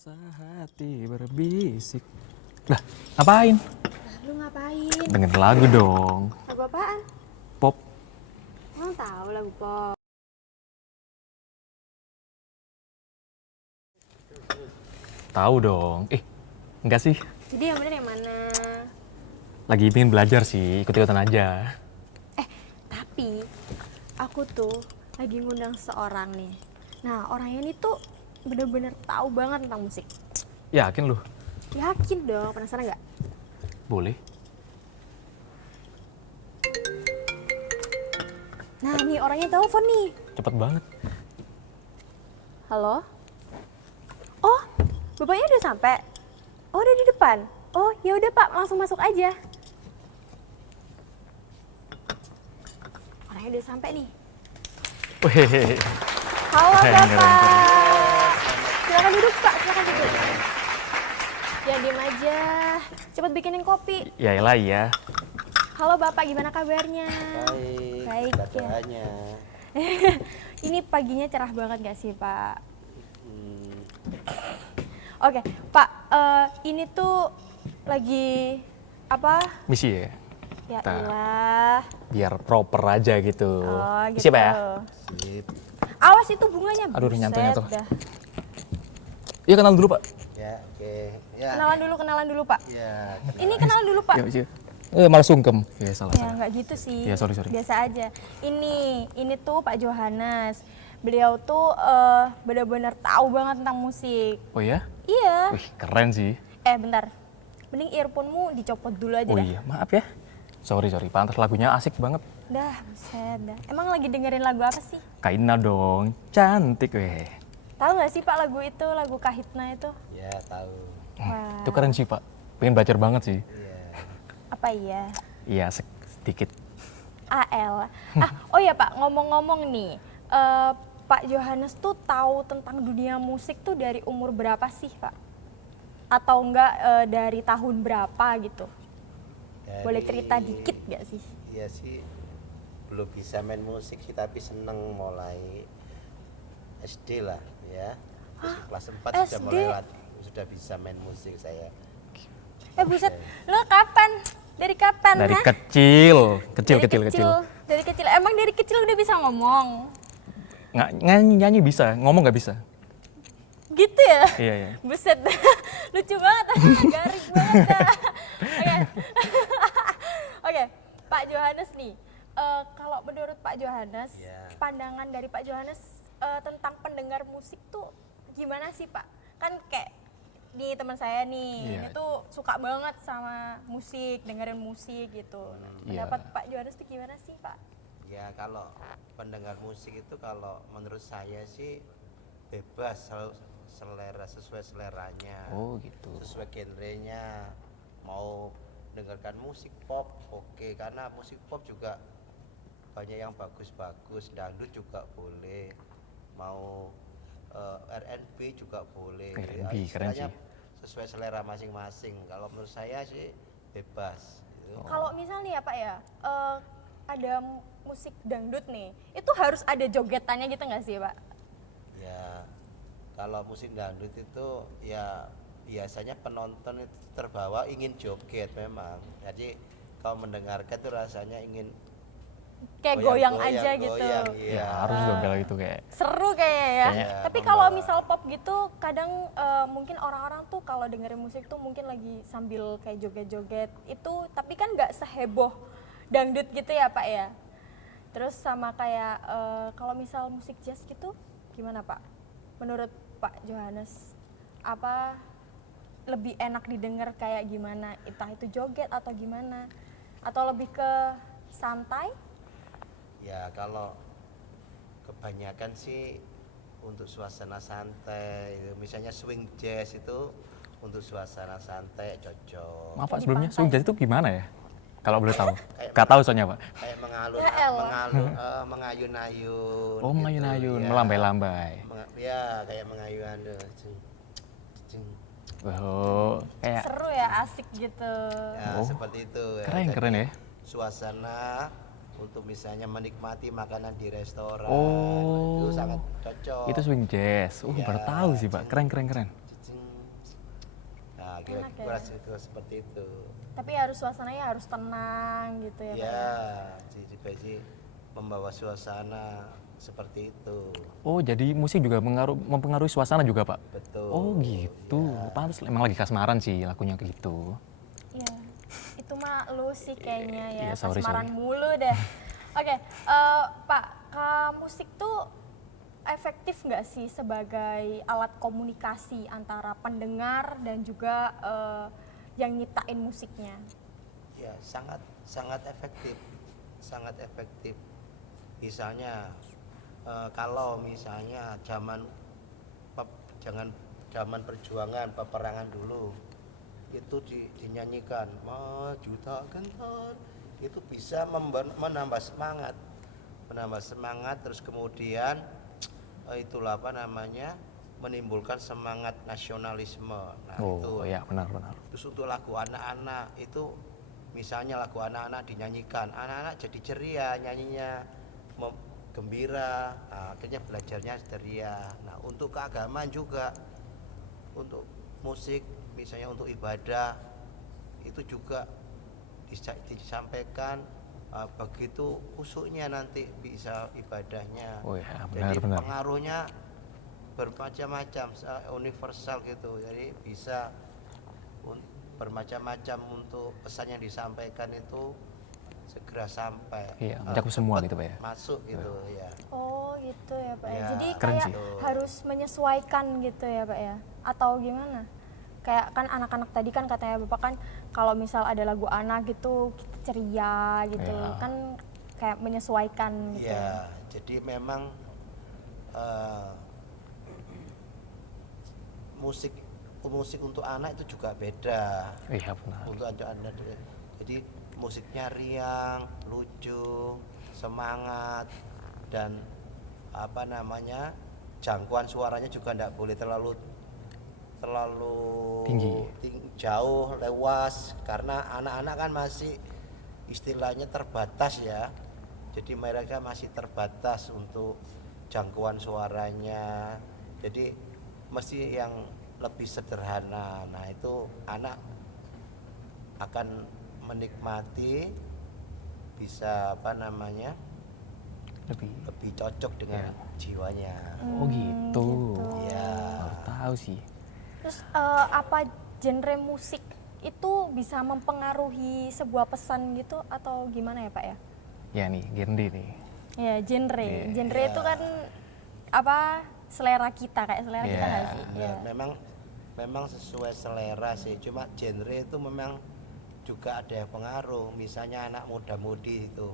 Rasa hati berbisik. Lah, ngapain? Lu ngapain? Dengerin lagu dong. Lagu apaan? Pop. Emang tahu lagu pop? Tahu dong. Enggak sih. Jadi yang bener yang mana? Lagi pengen belajar sih, ikut-ikutan aja. Tapi aku tuh lagi ngundang seorang nih. Nah, orangnya ini tuh bener-bener tahu banget tentang musik. Yakin lu? Yakin dong, penasaran nggak? Boleh. Nah, nih orangnya telepon nih. Cepet banget. Halo? Oh, bapaknya udah sampai? Oh, udah di depan? Oh, ya udah Pak, langsung masuk aja. Orangnya udah sampai nih. Wih, Halo Keren, Bapak. Silakan duduk Pak, silakan duduk. Ya diam aja. Cepet bikinin kopi. ya elah ya. Halo Bapak, gimana kabarnya? Baik, Baik, ya. keadaannya. Ini paginya cerah banget gak sih Pak? Oke, Pak, ini tuh lagi apa? Misi ya? Ya Nah. elah. Biar proper aja gitu. Oh, gitu. Siapa ya? Sip. Awas itu bunganya. Aduh, buset nyantol-nyantol. dah. Iya, kenal dulu, Pak. Ya, oke. Ya. Kenalan dulu Pak. Ya. Ini kenalan dulu Pak. Ya, Misi. Malah sungkem. Ya, salah. Ya nggak gitu sih. Ya, sorry. Biasa aja. Ini tuh Pak Johannes. Beliau tuh benar-benar tahu banget tentang musik. Oh ya? Iya. Wih, keren sih. Bentar. Mending earphone-mu dicopot dulu aja Oh dah. iya, maaf ya. Sorry. Pantas lagunya asik banget. Dah, buset dah. Emang lagi dengerin lagu apa sih? Kaina dong, cantik weh. Tahu nggak sih Pak lagu itu, lagu Kahitna itu? Ya, tahu. Wah. Itu keren sih, Pak. Pengen belajar banget sih. Iya. Apa iya? Iya, sedikit. AL. Oh ya Pak, ngomong-ngomong nih. Pak Johannes tuh tahu tentang dunia musik tuh dari umur berapa sih Pak? Atau enggak dari tahun berapa gitu? Boleh cerita dikit gak sih? Iya sih. Belum bisa main musik sih, tapi seneng mulai SD lah ya. Kelas 4 sudah SD? mulai sudah bisa main musik saya. Buset, lo kapan? Dari kapan? Dari hah? kecil. Dari kecil. Emang dari kecil udah bisa ngomong? Nyanyi bisa, ngomong nggak bisa. Gitu ya? Iya. Buset, lucu banget, garing banget dah. Oke, Pak Johannes nih, kalau menurut Pak Johannes, Ya. pandangan dari Pak Johannes tentang pendengar musik tuh gimana sih Pak? Kan kayak nih teman saya nih, Iya. ini tuh suka banget sama musik, dengerin musik gitu. Nah, Iya. pendapat Pak Johannes tuh gimana sih Pak? Ya, kalau pendengar musik itu kalau menurut saya sih bebas, selera sesuai seleranya. Oh gitu. Sesuai genrenya. Mau dengarkan musik pop, oke, karena musik pop juga banyak yang bagus-bagus, dangdut juga boleh, mau R&B juga boleh. R&B, keren Istilahnya sih. sesuai selera masing-masing. Kalau menurut saya sih bebas gitu. Kalau misalnya ya Pak ya, ada musik dangdut nih, itu harus ada jogetannya gitu nggak sih Pak? Ya, kalau musik dangdut itu ya biasanya penonton itu terbawa ingin joget memang. Jadi kalau mendengarkan tuh rasanya ingin Kayak goyang aja gitu. goyang, Ya iya. harus dong kalau gitu kayak. Seru kayaknya ya. Kayaknya Tapi membawa. kalau misal pop gitu, kadang mungkin orang-orang tuh kalau dengerin musik tuh mungkin lagi sambil kayak joget-joget itu, tapi kan nggak seheboh dangdut gitu ya Pak ya. Terus sama kayak kalau misal musik jazz gitu, gimana Pak? Menurut Pak Johannes, apa lebih enak didengar kayak gimana? Entah itu joget atau gimana? Atau lebih ke santai? Ya, kalau kebanyakan sih untuk suasana santai, misalnya swing jazz itu untuk suasana santai cocok. Maaf Pak, Di sebelumnya pantai. swing jazz itu gimana ya? Kalau boleh tahu. Kayak Gak tahu soalnya Pak. Kayak Ya elah. mengayun-ayun. Oh, gitu, mengayun-ayun, ya. melambai-lambai. Ya, kayak mengayun-ayun. Oh, kayak Seru ya, asik gitu. Ya, Oh, seperti itu ya. keren ya. Suasana untuk misalnya menikmati makanan di restoran, Oh. itu sangat cocok. Itu swing jazz. Iya, Baru tahu sih Pak. Keren. Cicing, Enak ya? kira-kira seperti itu. Tapi harus suasananya harus tenang gitu ya Pak Ya, ya? jadi Bezi membawa suasana seperti itu. Oh, jadi musik juga mempengaruhi suasana juga, Pak? Betul. Oh, gitu. Ya. Pantes emang lagi kasmaran sih lagunya gitu. Iya, itu mah lu sih kayaknya ya, Iya, sorry. kasmaran mulu deh. Oke, Pak, musik tuh efektif nggak sih sebagai alat komunikasi antara pendengar dan juga yang nyiptain musiknya? Ya, sangat sangat efektif. Sangat efektif. Misalnya kalau misalnya zaman perjuangan peperangan dulu itu dinyanyikan maju tak gentar, itu bisa menambah semangat terus kemudian itulah apa namanya menimbulkan semangat nasionalisme. Nah itu ya benar-benar. terus untuk lagu anak-anak itu misalnya lagu anak-anak dinyanyikan, anak-anak jadi ceria nyanyinya, gembira, nah, akhirnya belajarnya ceria. Nah untuk keagamaan juga, untuk musik misalnya untuk ibadah itu juga disampaikan begitu khusyuknya nanti bisa ibadahnya. Oh ya, Jadi benar-benar. pengaruhnya bermacam-macam, universal gitu. Jadi bisa bermacam-macam untuk pesan yang disampaikan itu segera sampai. Iya, mencakup semua cepat gitu, Pak ya. Masuk gitu ya. Oh gitu ya Pak ya. Ya, Jadi keren kayak sih. harus menyesuaikan gitu ya Pak ya? Atau gimana? Kayak kan anak-anak tadi kan katanya Bapak kan kalau misal ada lagu anak gitu kita ceria gitu Ya. kan kayak menyesuaikan gitu. Iya, jadi memang musik untuk anak itu juga beda. Iya, benar. Untuk anak-anak jadi musiknya riang, lucu, semangat, dan apa namanya jangkauan suaranya juga tidak boleh terlalu Tinggi. jauh lewas, karena anak-anak kan masih istilahnya terbatas ya, jadi mereka masih terbatas untuk jangkauan suaranya, jadi mesti yang lebih sederhana. Nah itu anak akan menikmati, bisa apa namanya lebih cocok dengan jiwanya. Oh gitu. Ya. Baru tahu sih. Terus apa genre musik itu bisa mempengaruhi sebuah pesan gitu atau gimana ya Pak ya? Ya nih, genre nih. Ya genre, Iya. genre itu kan apa selera kita kayak selera kita Iya. nggak sih? Nah, Iya. memang sesuai selera sih, cuma genre itu memang juga ada yang pengaruh. Misalnya anak muda-mudi itu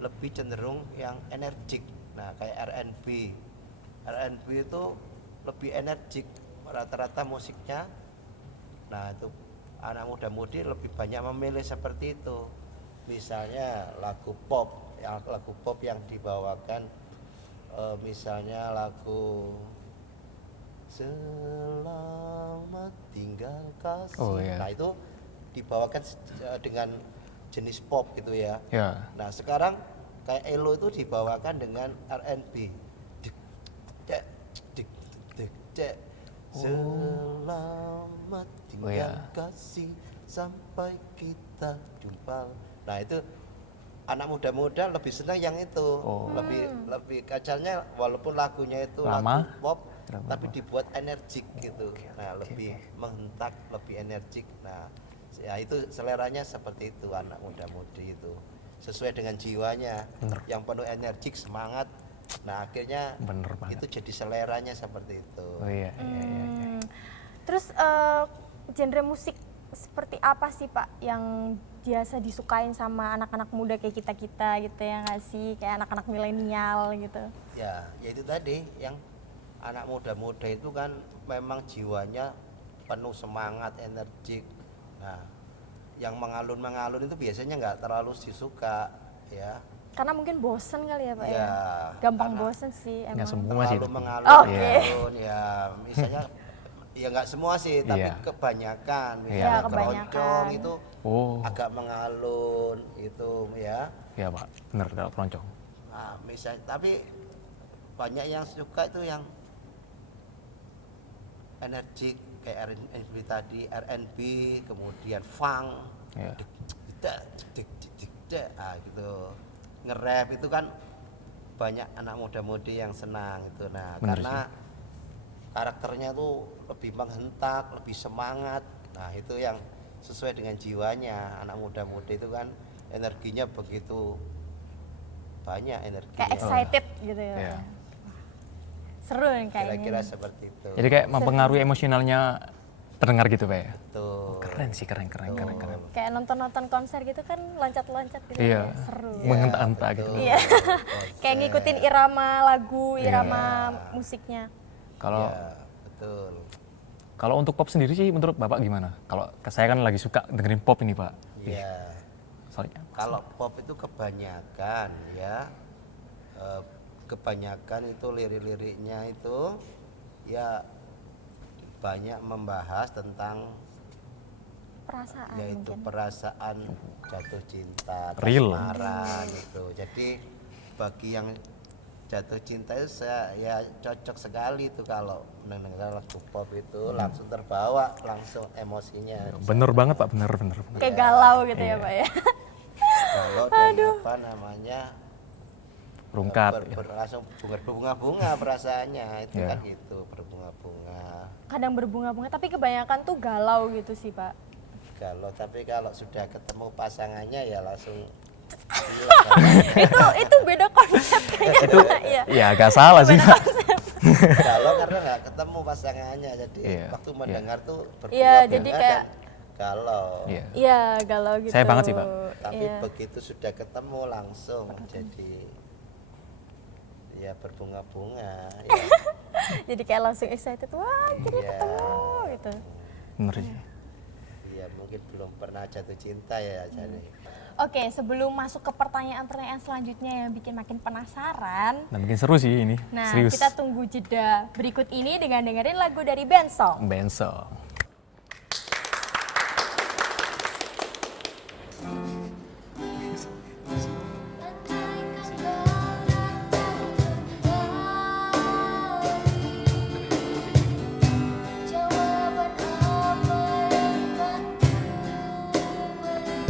lebih cenderung yang energik, nah kayak R&B itu lebih energik rata-rata musiknya. Nah itu anak muda-mudi lebih banyak memilih seperti itu. Misalnya lagu pop yang dibawakan misalnya lagu Selamat Tinggal Kasih. Oh, iya. Nah itu dibawakan dengan jenis pop gitu ya. Ya. Nah sekarang kayak Elo itu dibawakan dengan R&B. Dik, cek, dik, dik, cek. Selamat tinggal iya. kasih sampai kita jumpa. Nah itu anak muda-muda lebih senang yang itu. Lebih kacanya walaupun lagunya itu Lama. lagu pop, Drama tapi pop. dibuat energik gitu. Nah lebih menghentak, lebih energik. Nah ya itu seleranya seperti itu anak muda-mudi itu, sesuai dengan jiwanya. Bener. Yang penuh energik, semangat. Nah akhirnya Bener banget. itu jadi seleranya seperti itu. Oh iya. Terus genre musik seperti apa sih Pak yang biasa disukain sama anak-anak muda kayak kita-kita gitu ya nggak sih? Kayak anak-anak milenial gitu. Ya itu tadi yang anak muda-muda itu kan memang jiwanya penuh semangat, energik. Nah yang mengalun-mengalun itu biasanya nggak terlalu disuka ya. Karena mungkin bosen kali ya Pak ya? Ya, Gampang karena bosen sih emang. Nggak semua sih. Terlalu tapi. mengalun, Oke. ya misalnya ya nggak semua sih, tapi Iya. kebanyakan Iya. misalnya Ya, kebanyakan. keroncong itu Oh. agak mengalun itu ya. Ya Pak, bener kalau keroncong. Nah, misalnya tapi banyak yang suka itu yang energik kayak R&B tadi, R&B, kemudian funk, Iya. gitu. Nge-rap itu kan banyak anak muda-mudi yang senang itu. Nah, Bener karena karakternya tuh lebih menghentak, lebih semangat. Nah, itu yang sesuai dengan jiwanya. Anak muda-mudi itu kan energinya begitu banyak energinya. Kayak excited gitu ya. Iya. Seru nih kayaknya. Kira-kira seperti itu. Jadi kayak mempengaruhi emosionalnya pendengar gitu Pak ya. Tuh. Keren sih, keren. Kayak nonton konser gitu kan loncat-loncat gitu. Iya. Ya. Seru. Menghentak-hentak gitu. Iya. Kayak ngikutin irama lagu, irama musiknya. Kalau Iya, betul. kalau untuk pop sendiri sih menurut Bapak gimana? Kalau saya kan lagi suka dengerin pop ini Pak. Iya. Soalnya Kalau pop itu kebanyakan ya, kebanyakan itu lirik-liriknya itu ya banyak membahas tentang Perasaan yaitu mungkin. perasaan jatuh cinta, Real. kasmaran gitu. Jadi bagi yang jatuh cinta itu ya cocok sekali itu kalau mendengar lagu pop itu langsung terbawa, langsung emosinya. bener banget Pak, bener. Kayak galau gitu ya Pak ya. Kalau dan apa namanya Rungkat. langsung berbunga-bunga perasaannya itu Iya. kan gitu, berbunga-bunga. Kadang berbunga-bunga tapi kebanyakan tuh galau gitu sih Pak. Tapi kalau sudah ketemu pasangannya ya langsung itu beda konsep kayaknya. Itu Iya. ya agak salah sih Pak. galau karena nggak ketemu pasangannya, jadi Iya, waktu mendengar tuh Iya, berbunga-bunga jadi kayak dan galau. Iya. Iya, galau gitu. Saya banget sih, Pak. Tapi Iya. begitu sudah ketemu langsung jadi ya berbunga-bunga. Ya. Jadi kayak langsung excited, wah akhirnya Iya. ketemu gitu. Bener sih. Iya, mungkin belum pernah jatuh cinta ya jadi. Oke, sebelum masuk ke pertanyaan-pertanyaan selanjutnya yang bikin makin penasaran, Dan bikin seru sih ini. nah Serius. kita tunggu jeda berikut ini dengan dengerin lagu dari Benso. Benso. Jawaban apa yang akan ku beri?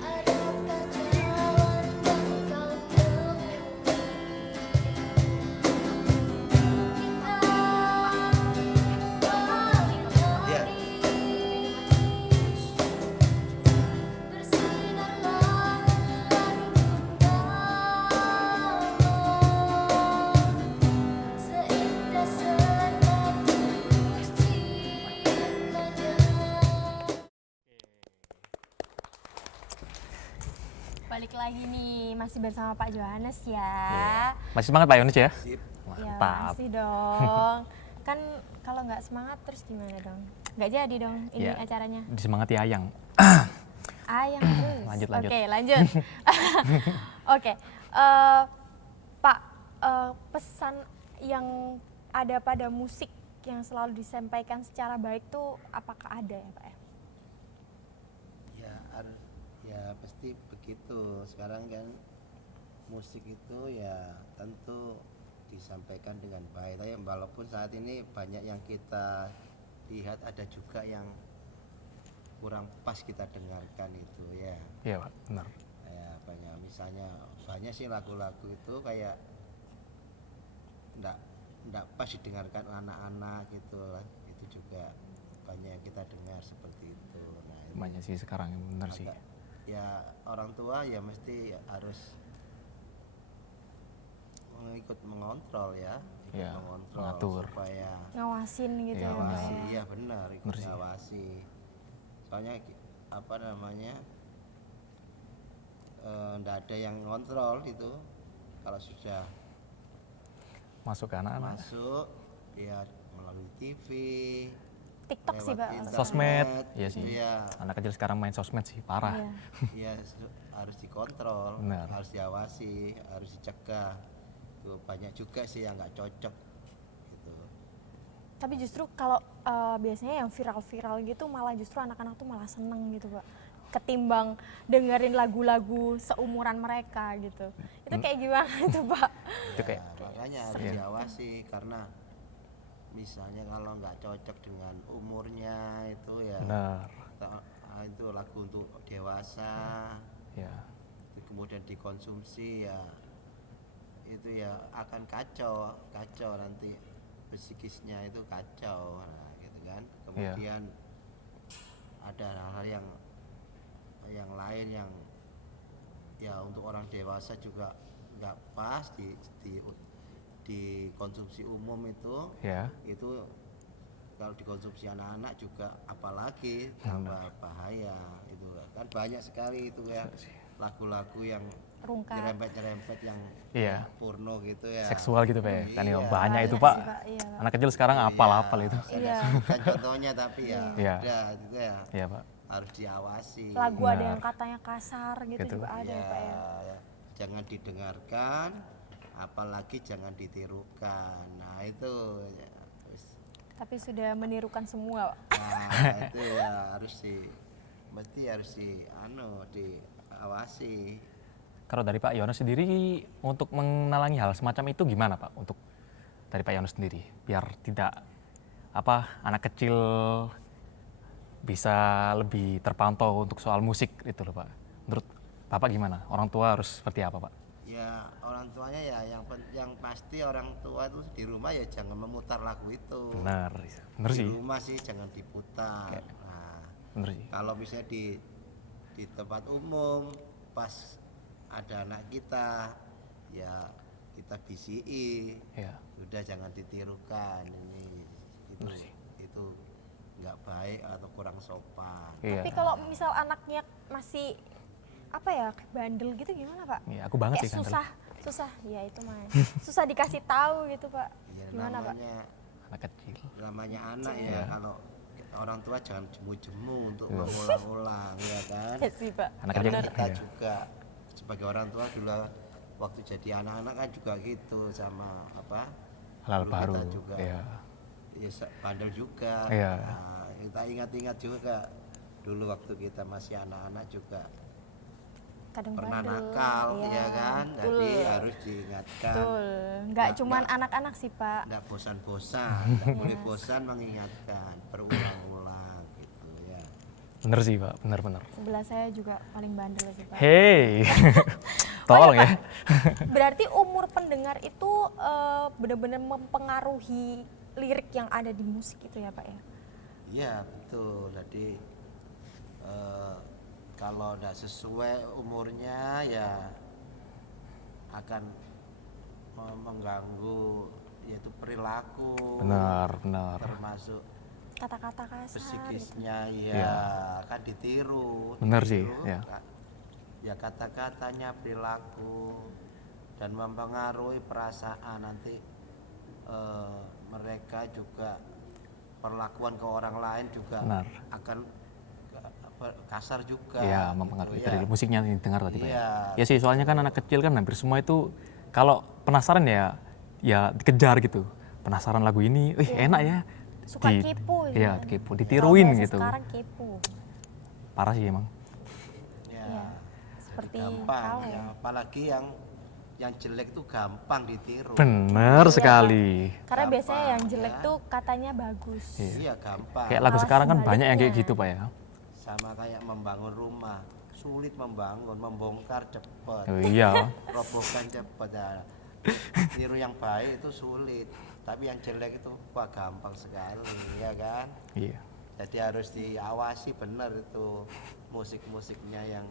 Adakah jalan yang kau temui? Kita Iya. bersinarlah seindah selat tulus cintanya. Balik lagi nih, masih bersama Pak Johannes ya. Iya. Masih semangat Pak Yonis ya? Sip. Ya Mantap. masih dong. Kan kalau nggak semangat terus gimana dong? Nggak jadi dong ini Iya. acaranya. Disemangati Ayang. Ayang terus. Lanjut. Oke, lanjut. Oke, Pak, pesan yang ada pada musik yang selalu disampaikan secara baik tuh apakah ada ya Pak? Ya pasti begitu. Sekarang kan musik itu ya tentu disampaikan dengan baik. Tapi walaupun saat ini banyak yang kita lihat ada juga yang kurang pas kita dengarkan itu ya. Iya Pak, benar. Ya banyak, misalnya banyak sih lagu-lagu itu kayak enggak pas didengarkan anak-anak gitu lah. Itu juga banyak yang kita dengar seperti itu. Nah, ini Banyak sih sekarang, bener sih. agak- ya orang tua ya mesti harus ikut mengontrol ya, ikut Ya, mengontrol mengatur. supaya Ngawasin gitu Iya, ya Pak ngawasi, ya. iya benar, ikut Benar sih. ngawasi. Soalnya apa namanya, ndak ada yang ngontrol itu. Kalau sudah Masuk ke anak-anak. masuk ya melalui TV, TikTok sih Pak. internet, Sosmed, iya sih. Iya, Anak kecil sekarang main sosmed sih, parah. Iya. harus dikontrol, Benar. harus diawasi, harus dicegah. Tuh banyak juga sih yang nggak cocok gitu. Tapi justru kalau biasanya yang viral-viral gitu malah justru anak-anak tuh malah seneng gitu Pak. Ketimbang dengerin lagu-lagu seumuran mereka gitu. Itu kayak gimana itu Pak? Itu kayak Nah, makanya harus diawasi karena misalnya kalau nggak cocok dengan umurnya itu ya Benar. itu lagu untuk dewasa, Ya. itu kemudian dikonsumsi ya itu ya akan kacau nanti psikisnya itu kacau, nah, gitu kan. Kemudian ada hal-hal yang lain yang ya untuk orang dewasa juga nggak pas dikonsumsi umum Ya. itu kalau dikonsumsi anak-anak juga apalagi tambah bahaya itu kan. Banyak sekali itu ya lagu-lagu yang Rungkat. nyerempet yang Iya. porno gitu ya, Seksual gitu Pak ya. Kan ya Iya. banyak itu Banyak Pak. sih, Pak. Iya, Pak. Anak kecil sekarang apal-apal itu. Iya. Kan contohnya tapi ya Iya. udah gitu ya Iya Pak. harus diawasi. Lagu ada Benar. yang katanya kasar gitu, Gitu. juga ada ya Pak ya. Ya, jangan didengarkan, apalagi jangan ditirukan. Nah itu ya, Tapi sudah menirukan semua Pak. nah, itu ya mesti harus diawasi. Kalau dari Pak Yono sendiri untuk menalangi hal semacam itu gimana Pak? Untuk dari Pak Yono sendiri biar tidak anak kecil bisa lebih terpantau untuk soal musik itu loh Pak. Menurut Bapak gimana? Orang tua harus seperti apa Pak? Ya orang tuanya ya yang pasti orang tua itu di rumah ya jangan memutar lagu itu. Benar, benar Di sih. rumah sih jangan diputar. Nah, Benar sih. kalau misalnya di tempat umum pas ada anak kita ya kita BCI, Ya. udah jangan ditirukan ini itu nggak baik atau kurang sopan. Iya. Tapi kalau misal anaknya masih bandel gitu gimana Pak? Iya, aku banget Kayak sih susah ya itu mah. Susah dikasih tahu gitu Pak. Ya, Gimana Pak? anak kecil. namanya anak ya Iya. kalau orang tua jangan jemu-jemu untuk mengulang-ulang ya kan. Ya sih Pak. Anak Karena kecil kita iya. juga sebagai orang tua dulu waktu jadi anak-anak kan juga gitu sama Hal-hal dulu baru. kita juga Iya. ya bandel juga. Iya. Nah, kita ingat-ingat juga dulu waktu kita masih anak-anak juga Kadang pernah bandel. nakal Iya, ya kan, betul. jadi harus diingatkan. Betul. Nggak Nggak- cuman nggak- anak-anak sih Pak. Nggak bosan-bosan, nggak boleh bosan mengingatkan, berulang-ulang gitu ya. Bener sih Pak, benar-benar. Sebelah saya juga paling bandel sih Pak. Hei, tolong ya. Berarti umur pendengar itu benar-benar mempengaruhi lirik yang ada di musik itu ya Pak ya? Iya betul. Jadi kalau tidak sesuai umurnya ya akan mengganggu yaitu perilaku, Benar. termasuk Kata-kata kasar. Gitu. psikisnya ya Iya. akan ditiru. Benar sih, ditiru, ya. Ya kata-katanya, perilaku dan mempengaruhi perasaan nanti mereka juga perlakuan ke orang lain juga Benar. akan kasar juga. Iya, gitu mempengaruhi ya. dari musiknya yang didengar tadi Pak. Iya. Ya sih, soalnya kan anak kecil kan hampir semua itu kalau penasaran ya dikejar gitu. Penasaran lagu ini, enak ya. Suka kepo ya. Iya, kepo, ditiruin Bahasa gitu. Sekarang kepo. Parah sih emang. Ya, Iya. Seperti gampang tahu ya. ya. Apalagi yang jelek tuh gampang ditiru. Bener sekali. Karena Gampang, biasanya yang jelek ya. tuh katanya bagus. Iya gampang. Kayak lagu Malah sekarang kan banyak yang kayak sebaliknya. gitu Pak ya. Sama kayak membangun rumah, sulit membangun, membongkar cepat, Oh, iya. robohkan cepat. Ya. Tiru yang baik itu sulit, tapi yang jelek itu wah gampang sekali, ya kan? Iya. Jadi harus diawasi benar itu musik-musiknya yang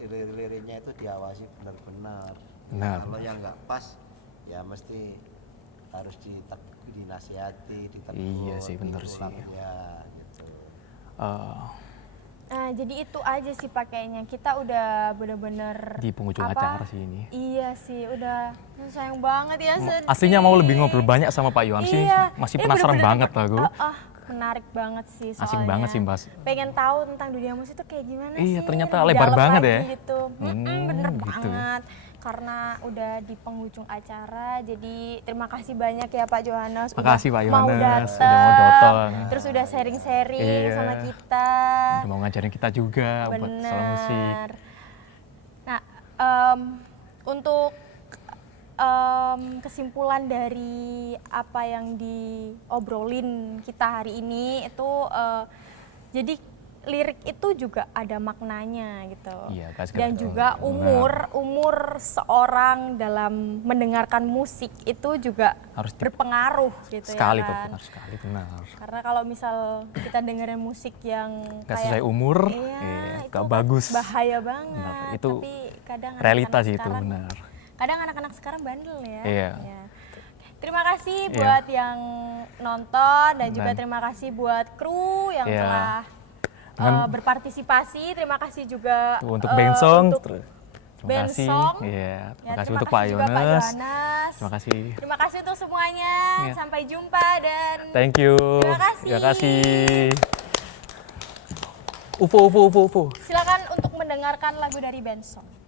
lirik-liriknya itu diawasi benar-benar. Benar. Kalau yang nggak pas, ya mesti harus dinasihati, ditegur. Iya sih, benar sih. diulang, ya, gitu. Eh, Nah, jadi itu aja sih pakainya. Kita udah bener-bener di penghujung acara sih ini. Iya sih, udah sayang banget ya sedih. Aslinya mau lebih ngobrol banyak sama Pak Yohan sih. Iya. Masih Ini penasaran bener-bener banget lagu. menarik banget sih soalnya. Asik banget sih, Mbak. Pengen tahu tentang dunia musik itu kayak gimana sih. Iya, ternyata lebih lebar dalam banget lagi ya. Gitu. Bener gitu. banget. Karena udah di penghujung acara, jadi terima kasih banyak ya Pak Johannes. Makasih, Pak Mau Yohanes, datang, udah mau datang. terus udah sharing-sharing Iya. sama kita. Udah mau ngajarin kita juga buat soal musik. Nah, untuk kesimpulan dari apa yang diobrolin kita hari ini itu jadi lirik itu juga ada maknanya gitu. Iya, Kak, Dan sekarang- juga umur seorang dalam mendengarkan musik itu juga Harus di- berpengaruh gitu sekali ya tuh, kan. benar sekali, benar. Karena kalau misal kita dengerin musik yang Gak sesuai umur, iya, itu gak kan bagus. bahaya banget. Benar, itu tapi kadang realita anak-anak sih itu, sekarang- benar. Kadang anak-anak sekarang bandel ya. Iya. Ya. Terima kasih Iya. buat yang nonton dan juga Dan- terima kasih buat kru yang Iya. telah berpartisipasi. Terima kasih juga Untuk Bensong, untuk terima kasih. Bensong. Iya, Ya, terima kasih terima untuk Pak kasih juga Pak Yones. Yohanes. Terima kasih. Terima kasih untuk semuanya. Iya. Sampai jumpa dan Thank you. Terima kasih. Terima kasih. UFO, UFO, UFO, UFO. silakan untuk mendengarkan lagu dari Bensong.